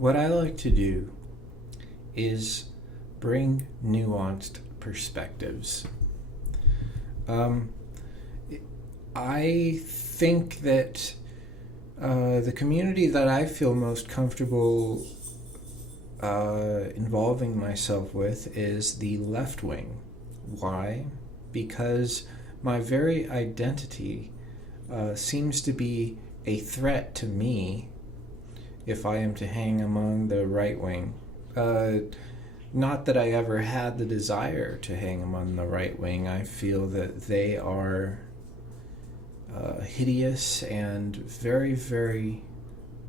What I like to do is bring nuanced perspectives. Um, I think that the community that I feel most comfortable involving myself with is the left wing. Why? Because my very identity seems to be a threat to me if I am to hang among the right wing. Not that I ever had the desire to hang among the right wing. I feel that they are hideous and very, very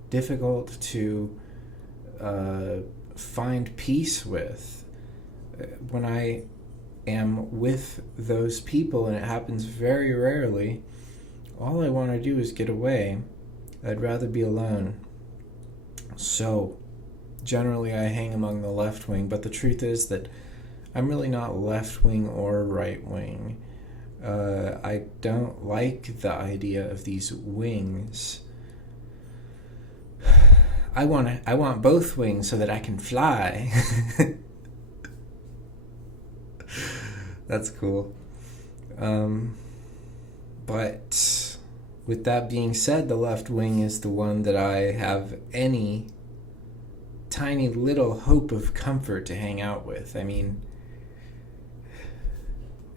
difficult to find peace with. When I am with those people, and it happens very rarely, all I want to do is get away. I'd rather be alone. So, generally I hang among the left wing, but the truth is that I'm really not left wing or right wing. I don't like the idea of these wings. I want both wings so that I can fly. That's cool. But with that being said, the left wing is the one that I have any tiny little hope of comfort to hang out with. I mean,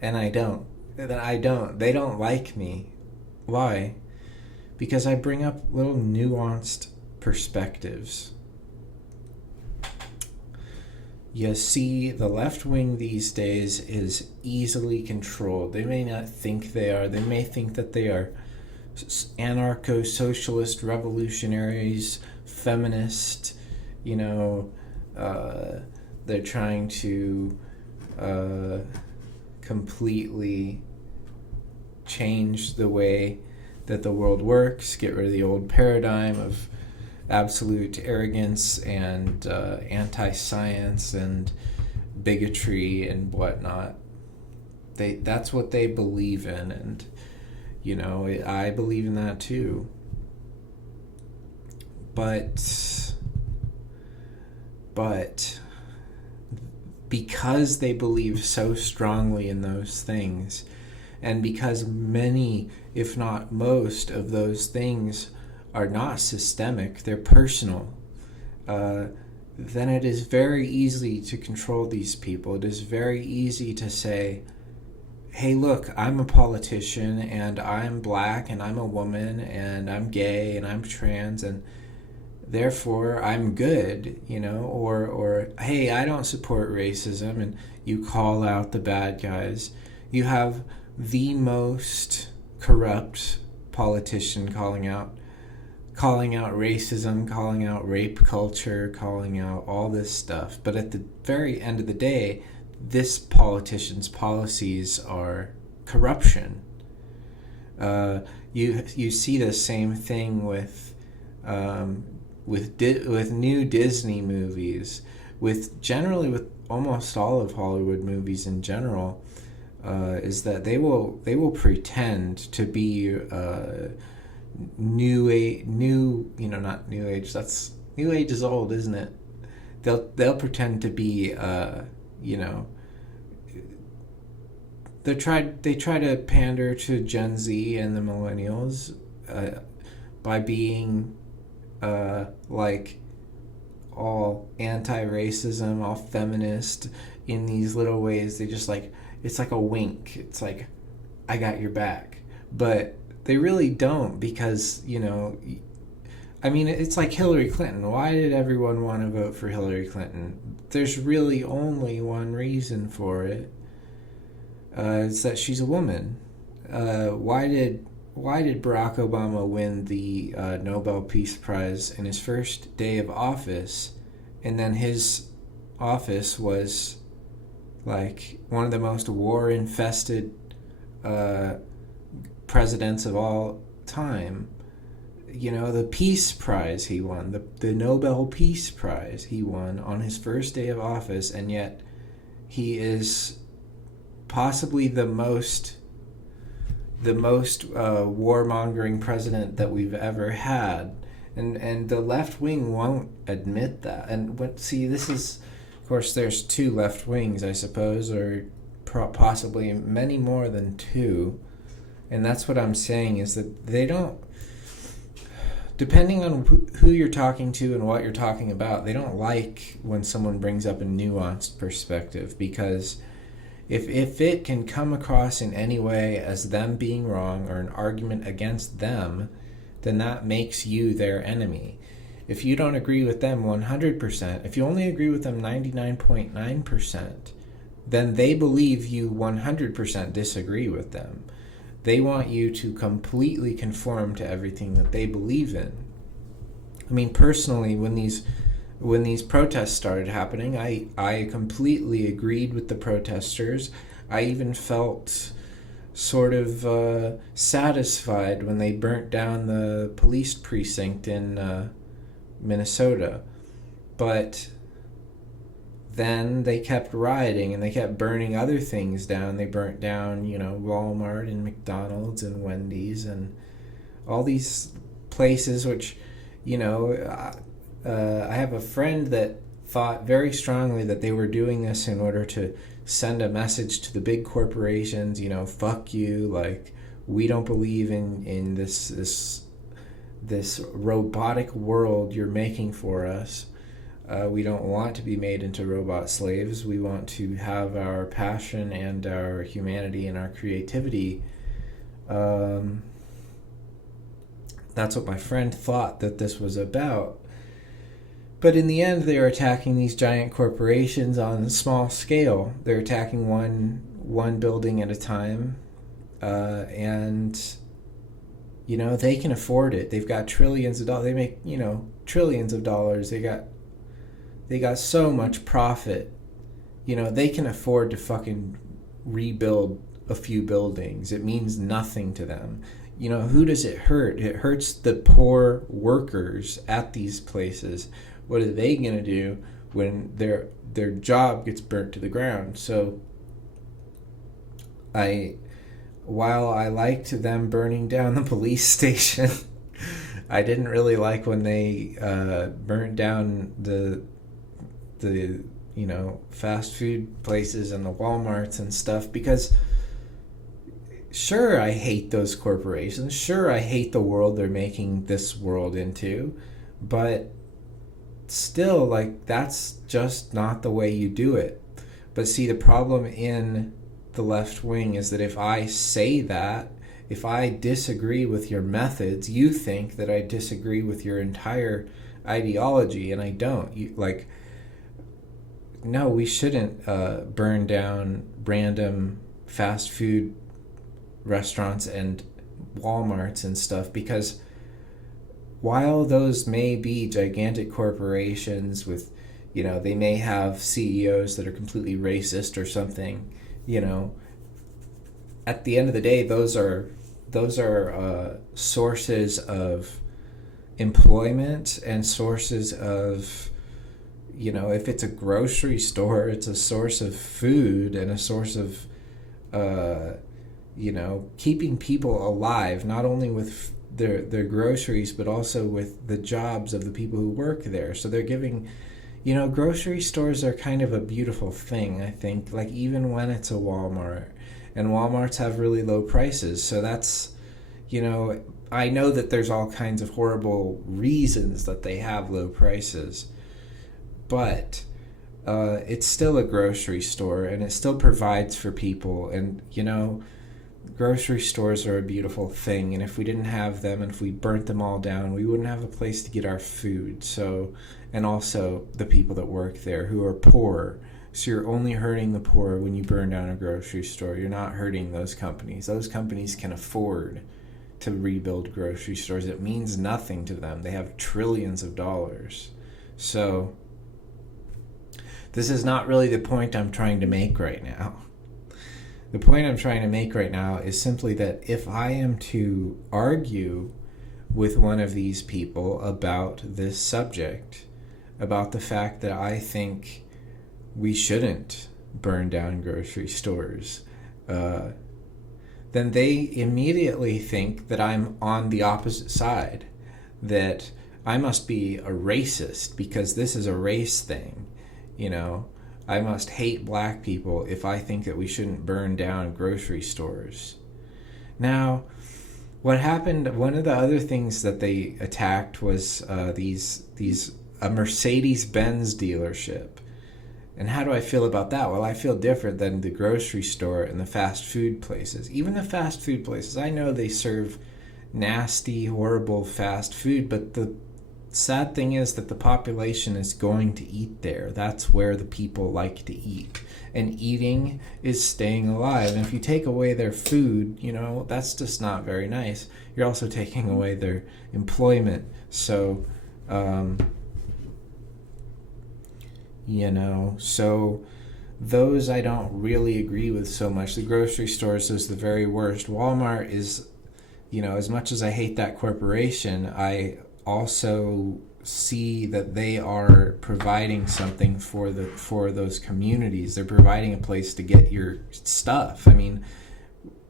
and I don't. They don't like me. Why? Because I bring up little nuanced perspectives. You see, the left wing these days is easily controlled. They may not think they are. They may think that they are anarcho-socialist revolutionaries, feminist, they're trying to completely change the way that the world works, get rid of the old paradigm of absolute arrogance and anti-science and bigotry and whatnot. That's what they believe in, and I believe in that too. But because they believe so strongly in those things, and because many, if not most, of those things are not systemic, they're personal, then it is very easy to control these people. It is very easy to say, hey, look, I'm a politician, and I'm black, and I'm a woman, and I'm gay, and I'm trans, and therefore I'm good, or hey, I don't support racism, and you call out the bad guys. You have the most corrupt politician calling out racism, calling out rape culture, calling out all this stuff. But at the very end of the day, this politician's policies are corruption. You see the same thing with new Disney movies, with almost all of Hollywood movies in general, is that they will pretend to be not new age. That's new age is old, isn't it? They'll pretend to be they try to pander to Gen Z and the millennials by being like all anti-racism, all feminist in these little ways. They just it's like a wink. It's like, I got your back. But they really don't, because, it's like Hillary Clinton. Why did everyone want to vote for Hillary Clinton? There's really only one reason for it. It's that she's a woman. Why did Barack Obama win the Nobel Peace Prize in his first day of office, and then his office was like one of the most war-infested presidents of all time? The Peace Prize he won, the Nobel Peace Prize he won on his first day of office, and yet he is possibly the most warmongering president that we've ever had. And the left wing won't admit that. And see, this is, of course, there's two left wings, I suppose, or possibly many more than two. And that's what I'm saying, is that they don't, depending on who you're talking to and what you're talking about, they don't like when someone brings up a nuanced perspective, because if it can come across in any way as them being wrong or an argument against them, then that makes you their enemy. If you don't agree with them 100%, if you only agree with them 99.9%, then they believe you 100% disagree with them. They want you to completely conform to everything that they believe in. I mean, personally, when these protests started happening, I completely agreed with the protesters. I even felt sort of satisfied when they burnt down the police precinct in Minnesota. But then they kept rioting and they kept burning other things down. They burnt down, Walmart and McDonald's and Wendy's and all these places, which, I have a friend that thought very strongly that they were doing this in order to send a message to the big corporations, fuck you, like, we don't believe in this robotic world you're making for us. We don't want to be made into robot slaves. We want to have our passion and our humanity and our creativity. That's what my friend thought that this was about. But in the end, they're attacking these giant corporations on a small scale. They're attacking one building at a time. And, they can afford it. They've got trillions of dollars. They make, trillions of dollars. They got so much profit. They can afford to fucking rebuild a few buildings. It means nothing to them. Who does it hurt? It hurts the poor workers at these places. What are they going to do when their job gets burnt to the ground? So while I liked them burning down the police station, I didn't really like when they burnt down the fast food places and the Walmarts and stuff, because sure, I hate those corporations. Sure, I hate the world they're making this world into, but still, like, that's just not the way you do it. But see, the problem in the left wing is that if I say that, if I disagree with your methods, you think that I disagree with your entire ideology, and I don't. No, we shouldn't burn down random fast food restaurants and Walmarts and stuff, because while those may be gigantic corporations with, they may have CEOs that are completely racist or something, at the end of the day, those are sources of employment and sources of, if it's a grocery store, it's a source of food and a source of, keeping people alive, not only with their groceries, but also with the jobs of the people who work there. So they're giving, grocery stores are kind of a beautiful thing, I think, like, even when it's a Walmart, and Walmarts have really low prices. So that's, I know that there's all kinds of horrible reasons that they have low prices, but it's still a grocery store, and it still provides for people. And, grocery stores are a beautiful thing, and if we didn't have them, and if we burnt them all down, we wouldn't have a place to get our food. So, and also the people that work there who are poor. So you're only hurting the poor when you burn down a grocery store. You're not hurting those companies. Those companies can afford to rebuild grocery stores. It means nothing to them. They have trillions of dollars. So this is not really the point I'm trying to make right now. The point I'm trying to make right now is simply that if I am to argue with one of these people about this subject, about the fact that I think we shouldn't burn down grocery stores, then they immediately think that I'm on the opposite side, that I must be a racist because this is a race thing, you know. I must hate black people if I think that we shouldn't burn down grocery stores. Now, what happened? One of the other things that they attacked was a Mercedes-Benz dealership. And how do I feel about that? Well, I feel different than the grocery store and the fast food places. Even the fast food places, I know they serve nasty, horrible fast food, but the sad thing is that the population is going to eat there. That's where the people like to eat. And eating is staying alive. And if you take away their food, that's just not very nice. You're also taking away their employment. So, so those I don't really agree with so much. The grocery stores is the very worst. Walmart is, as much as I hate that corporation, I also see that they are providing something for those communities. They're providing a place to get your stuff. I mean,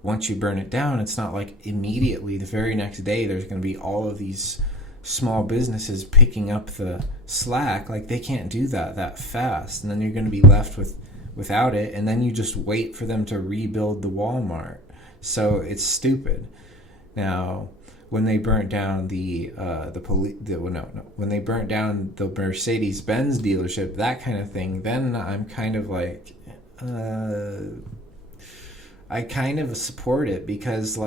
once you burn it down, it's not like immediately the very next day there's going to be all of these small businesses picking up the slack. Like, they can't do that fast, and then you're going to be left without it, and then you just wait for them to rebuild the Walmart. So it's stupid. Now, when they burnt down when they burnt down the Mercedes-Benz dealership, that kind of thing, then I'm kind of like, I kind of support it because,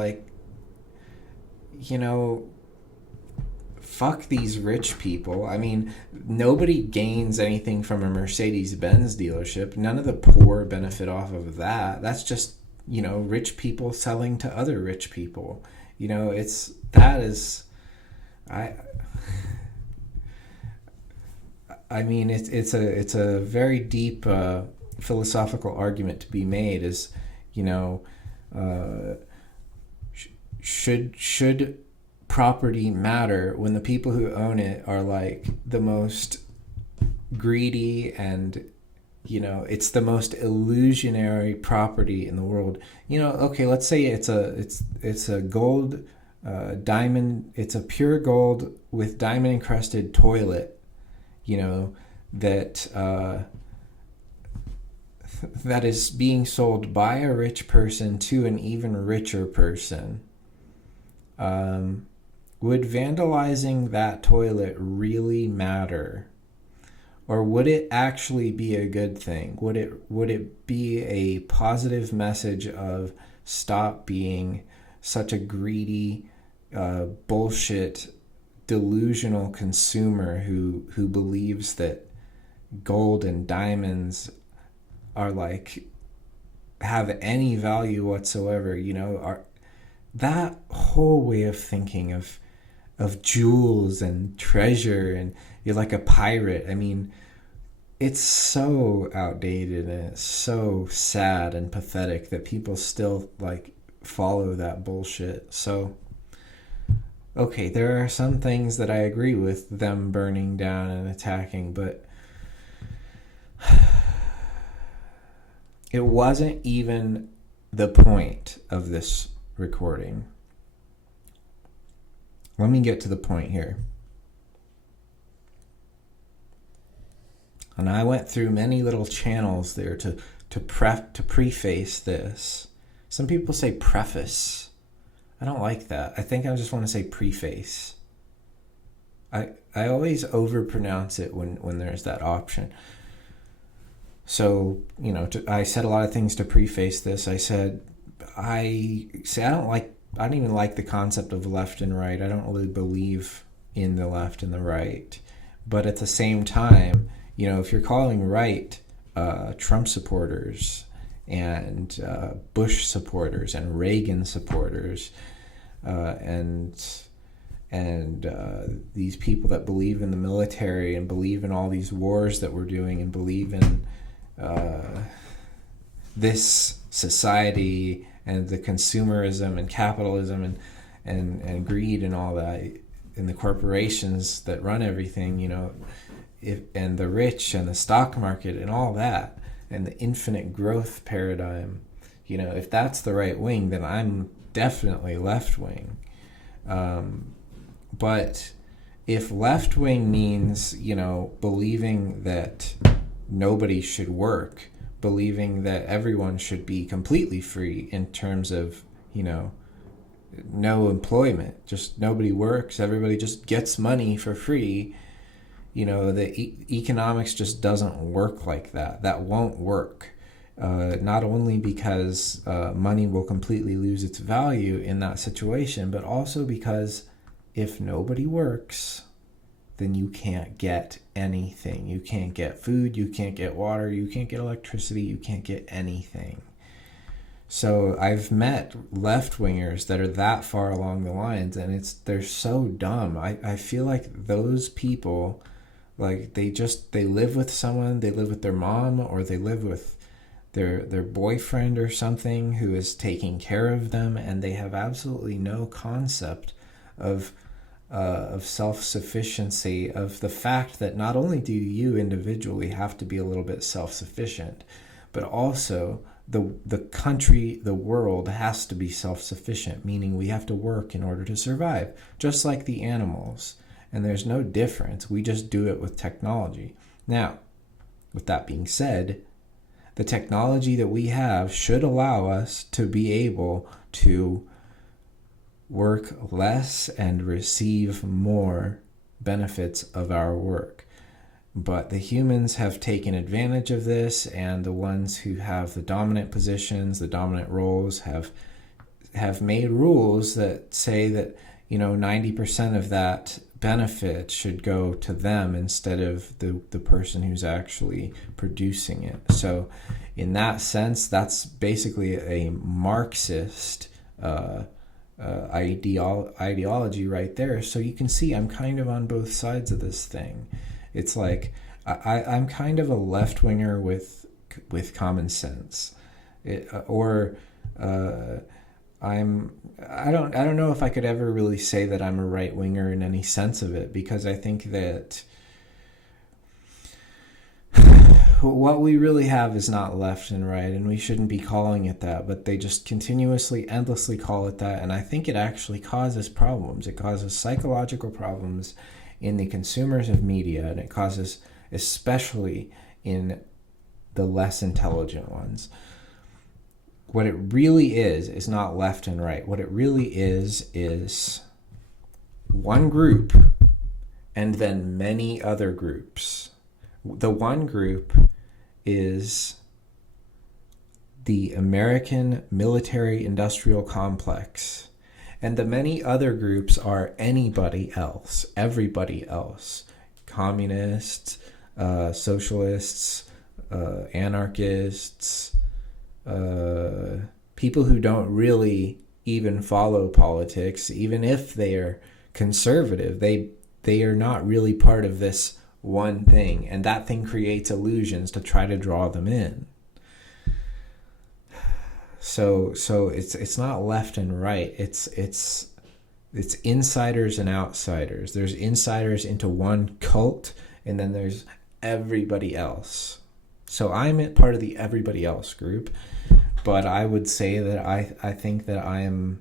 fuck these rich people. I mean, nobody gains anything from a Mercedes-Benz dealership. None of the poor benefit off of that. That's just, rich people selling to other rich people. It's a very deep philosophical argument to be made. Is should property matter when the people who own it are like the most greedy and it's the most illusionary property in the world. Okay, let's say it's a gold diamond, it's a pure gold with diamond encrusted toilet, that that is being sold by a rich person to an even richer person. Would vandalizing that toilet really matter? Or would it actually be a good thing? Would it be a positive message of stop being such a greedy, bullshit, delusional consumer who believes that gold and diamonds are have any value whatsoever? That whole way of thinking of jewels and treasure, and you're like a pirate. I mean, it's so outdated, and it's so sad and pathetic that people still follow that bullshit. So, okay, there are some things that I agree with them burning down and attacking, but it wasn't even the point of this recording. Let me get to the point here. And I went through many little channels there to preface this. Some people say preface. I don't like that. I think I just want to say preface. I always overpronounce it when there's that option. So, I said a lot of things to preface this. I don't even like the concept of left and right. I don't really believe in the left and the right. But at the same time, if you're calling right Trump supporters and Bush supporters and Reagan supporters and these people that believe in the military and believe in all these wars that we're doing and believe in this society and the consumerism and capitalism and greed and all that, and the corporations that run everything, and the rich and the stock market and all that, and the infinite growth paradigm, if that's the right wing, then I'm definitely left wing. But if left wing means, believing that nobody should work, believing that everyone should be completely free in terms of, no employment, just nobody works, everybody just gets money for free, the economics just doesn't work like that. That won't work. Not only because money will completely lose its value in that situation, but also because if nobody works, then you can't get anything. You can't get food, you can't get water, you can't get electricity, you can't get anything. So I've met left-wingers that are that far along the lines, and they're so dumb. I feel like those people, like they live with someone, they live with their mom, or they live with their boyfriend or something who is taking care of them, and they have absolutely no concept of self-sufficiency, of the fact that not only do you individually have to be a little bit self-sufficient, but also the country, the world has to be self-sufficient, meaning we have to work in order to survive, just like the animals. And there's no difference. We just do it with technology. Now, with that being said, the technology that we have should allow us to be able to work less and receive more benefits of our work. But the humans have taken advantage of this, and the ones who have the dominant positions, the dominant roles, have made rules that say that 90% of that benefit should go to them instead of the person who's actually producing it. So in that sense, that's basically a Marxist ideology right there. So you can see I'm kind of on both sides of this thing. It's like I'm kind of a left-winger with common sense, I don't know if I could ever really say that I'm a right-winger in any sense of it, because I think that what we really have is not left and right, and we shouldn't be calling it that, but they just continuously, endlessly call it that, and I think it actually causes problems. It causes psychological problems in the consumers of media, and it causes especially in the less intelligent ones. What it really is not left and right. What it really is one group and then many other groups. The one group is the American military-industrial complex, and the many other groups are anybody else, everybody else, communists, socialists, anarchists, people who don't really even follow politics, even if they are conservative, they are not really part of this one thing, and that thing creates illusions to try to draw them in. So it's not left and right. It's insiders and outsiders. There's insiders into one cult, and then there's everybody else. So I'm part of the everybody else group, but I would say that I think that I am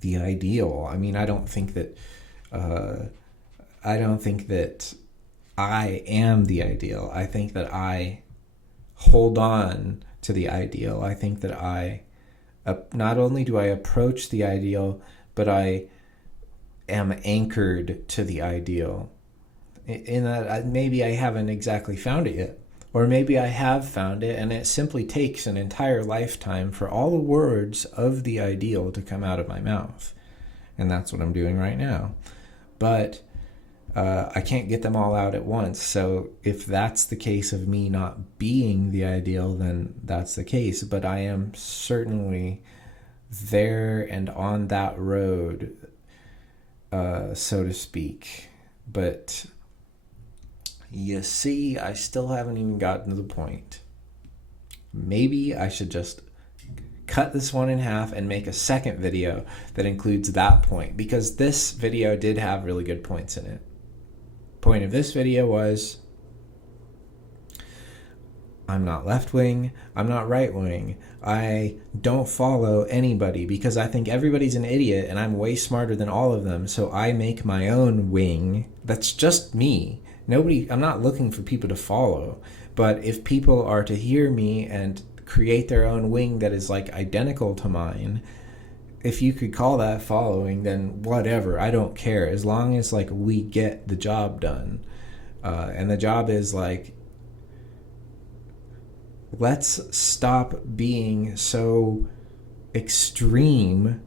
the ideal. I mean, I don't think that I am the ideal. I think that I hold on to the ideal. I think that I not only do I approach the ideal, but I am anchored to the ideal. In that maybe I haven't exactly found it yet, or maybe I have found it, and it simply takes an entire lifetime for all the words of the ideal to come out of my mouth, and that's what I'm doing right now. But I can't get them all out at once. So if that's the case of me not being the ideal, then that's the case. But I am certainly there and on that road, so to speak. But you see, I still haven't even gotten to the point. Maybe I should just cut this one in half and make a second video that includes that point, because this video did have really good points in it. Point of this video was I'm not left wing, I'm not right wing. I don't follow anybody because I think everybody's an idiot and I'm way smarter than all of them, so I make my own wing. That's just me. I'm not looking for people to follow. But if people are to hear me and create their own wing that is like identical to mine, if you could call that following, then whatever, I don't care, as long as like we get the job done. And the job is like, let's stop being so extreme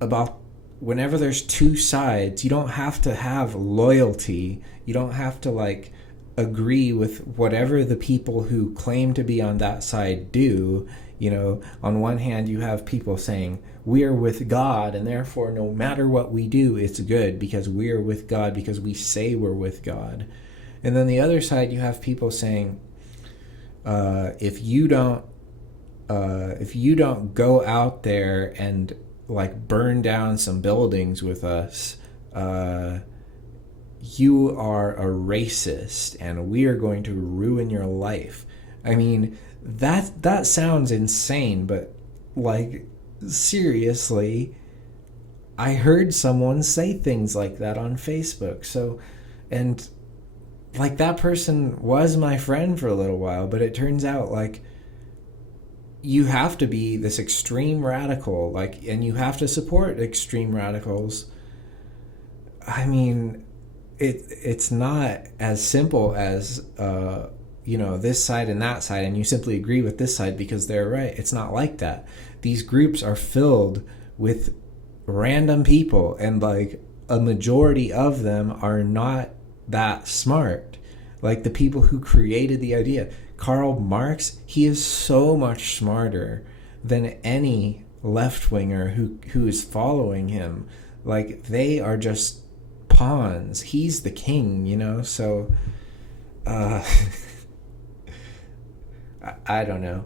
about whenever there's two sides. You don't have to have loyalty. You don't have to like agree with whatever the people who claim to be on that side do. You know, on one hand, you have people saying, we're with God, and therefore no matter what we do, it's good because we're with God, because we say we're with God. And then the other side, you have people saying, if you don't go out there and like burn down some buildings with us, you are a racist and we are going to ruin your life. I mean, that sounds insane, but like seriously, I heard someone say things like that on Facebook. So, and like that person was my friend for a little while, but it turns out like you have to be this extreme radical, like, and you have to support extreme radicals. I mean, it's not as simple as this side and that side, and you simply agree with this side because they're right. It's not like that. These groups are filled with random people, and like a majority of them are not that smart. Like the people who created the idea, Karl Marx, he is so much smarter than any left-winger who is following him. Like, they are just pawns. He's the king, so I don't know.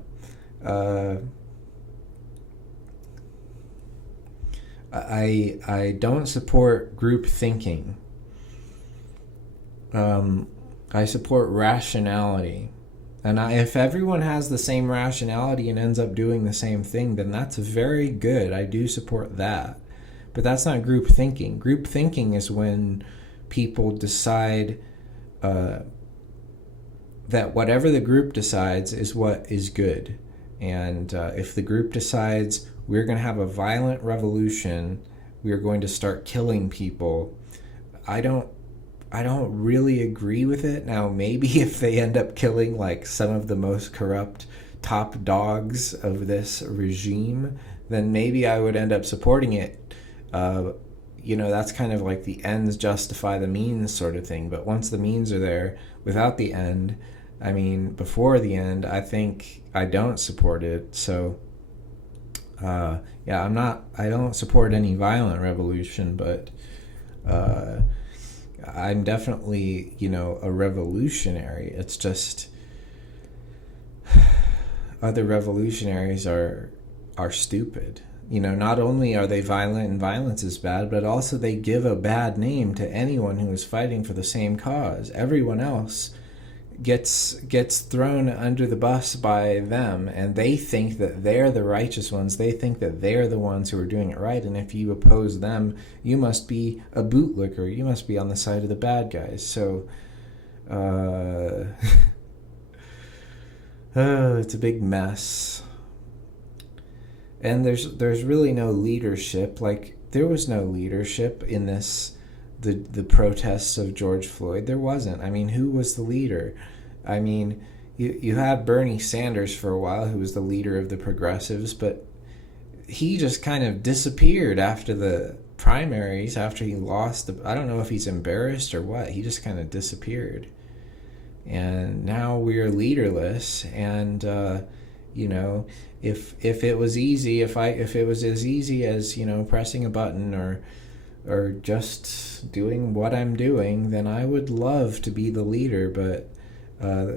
I don't support group thinking. I support rationality. And if everyone has the same rationality and ends up doing the same thing, then that's very good. I do support that. But that's not group thinking. Group thinking is when people decide that whatever the group decides is what is good. And if the group decides we're going to have a violent revolution, we are going to start killing people, I don't really agree with it. Now, maybe if they end up killing like some of the most corrupt top dogs of this regime, then maybe I would end up supporting it. That's kind of like the ends justify the means sort of thing. But once the means are there, without the end, before the end, I think I don't support it. So, I don't support any violent revolution, but I'm definitely, a revolutionary. It's just other revolutionaries are stupid. Not only are they violent and violence is bad, but also they give a bad name to anyone who is fighting for the same cause. Everyone else gets thrown under the bus by them, and they think that they're the righteous ones. They think that they're the ones who are doing it right, and if you oppose them, you must be a bootlicker. You must be on the side of the bad guys. So, it's a big mess. And there's really no leadership. Like, there was no leadership in the protests of George Floyd. There wasn't. Who was the leader? You had Bernie Sanders for a while, who was the leader of the progressives, but he just kind of disappeared after the primaries, after he lost. I don't know if he's embarrassed or what. He just kind of disappeared. And now we're leaderless, and if it was easy, if it was as easy as pressing a button or just doing what I'm doing, then I would love to be the leader. But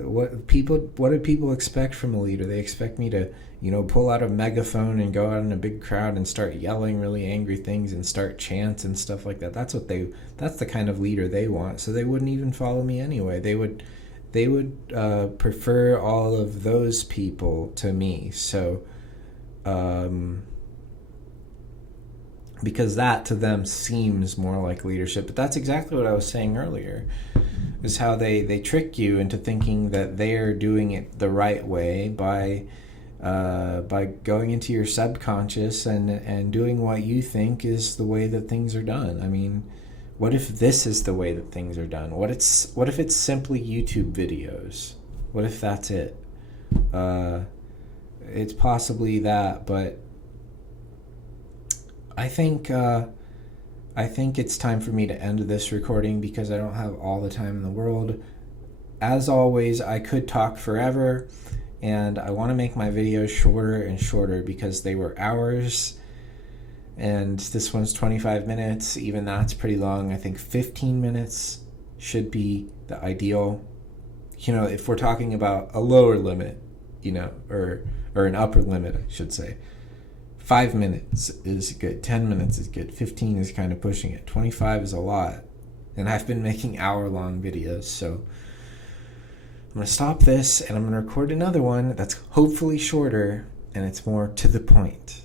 what do people expect from a leader? They expect me to pull out a megaphone and go out in a big crowd and start yelling really angry things and start chants and stuff like that. That's the kind of leader they want. So they wouldn't even follow me anyway. they would prefer all of those people to me. So, because that to them seems more like leadership. But that's exactly what I was saying earlier, is how they trick you into thinking that they're doing it the right way by going into your subconscious and doing what you think is the way that things are done. I mean, what if this is the way that things are done? What if it's simply YouTube videos? What if that's it? It's possibly that, but I think it's time for me to end this recording because I don't have all the time in the world. As always, I could talk forever, and I want to make my videos shorter and shorter because they were hours, and this one's 25 minutes. Even that's pretty long. I think 15 minutes should be the ideal. If we're talking about a lower limit, or an upper limit, I should say. 5 minutes is good. 10 minutes is good. 15 is kind of pushing it. 25 is a lot. And I've been making hour-long videos, so I'm going to stop this and I'm going to record another one that's hopefully shorter and it's more to the point.